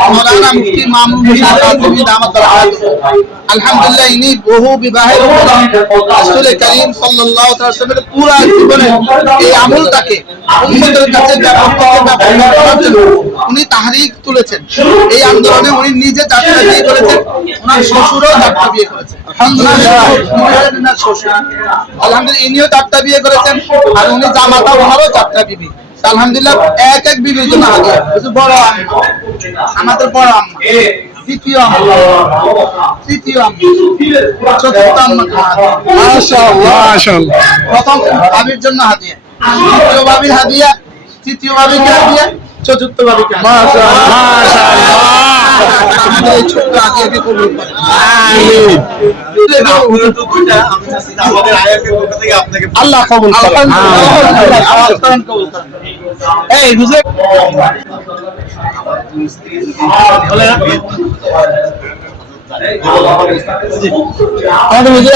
মাওলানা মুফতি মামুন হোসেন কাসেমী দামাত বরকাতুহু। আলহামদুলিল্লাহ, ইনি বহু বিবাহের রাসূল করিম সাল্লাল্লাহু আলাইহি ওয়াসাল্লামের পুরো জীবনে এই আমলটাকে উম্মতের কাছে ব্যাপক করার জন্য উনি তাহরিক তুলেছেন। এই আন্দোলনে উনি নিজে যাত্রা বিয়ে করেছেন, ওনার শ্বশুরও যাত্রা বিয়ে করেছেন। আলহামদুলিল্লাহ, ইনিও যাত্রা বিয়ে করেছেন, আর উনি জামাতা ওনারও যাত্রা বিবি। আলহামদুলিল্লাহ, এক এক বিবির জন্য হাদিয়া। বড় আম্মা, আমাদের বড় আম্মা, তৃতীয় আম্মা, তৃতীয় আম্মা, চতুর্থ আম্মা, মাশাআল্লাহ মাশাআল্লাহ। প্রথম ভাবির জন্য হাদিয়া, দ্বিতীয় ভাবির হাদিয়া, তৃতীয় ভাবিকে হাদিয়া, চতুর্থ ভাবিকে মাশাআল্লাহ মাশাআল্লাহ। আমাদের এই ছোট্ট হাদিয়াকে কবুল করুন, আমিন। আল্লাহ কবুল করুন, আল্লাহ কবুল করুন। এই হুজুর আমাদের হুজুর